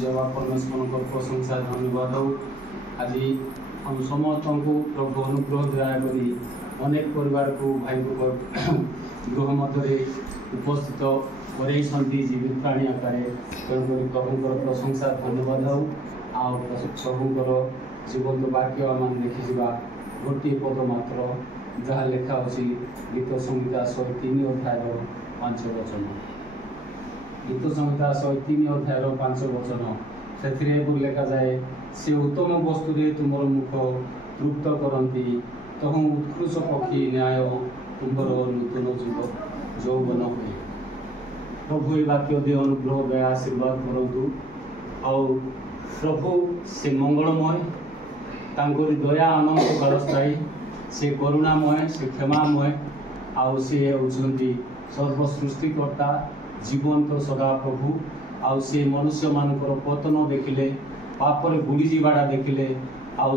पूज्य परमेश्वर प्रशंसा धन्यवाद हो। आज हम समस्त को प्रभु अनुग्रह दया करी अनेक परिवार को भाई को गृह मध्य उपस्थित करे जीवित प्राणी आकार तेणुक प्रभुंर प्रशंसा धन्यवाद हो। प्रभुंर जीवंत वाक्य आम देखा गोटे पद मात्र जहाँ लेखा अच्छी गीत संहिता 103 अध्याय 5 वचन। गीत संहिता 103 अध्याय 5 वचन से लेखा जाए से उत्तम वस्तु तुमर मुख तृप्त करती तहु उत्कृष्ट पक्षी न्याय तुम्हार नूतन यौवन हुए। प्रभु ये वाक्य दे अनुग्रह दया आशीर्वाद करूँ। आउ प्रभु से मंगलमय तांकोरी दया अनंत काल स्थायी से करुणामय से क्षमामय आउ सी होती सर्वसृष्टिकर्ता जीवंत सदा प्रभु आउ से मनुष्य मानकर पतन देखिले पापर बुड़ी जावाटा देखिले आउ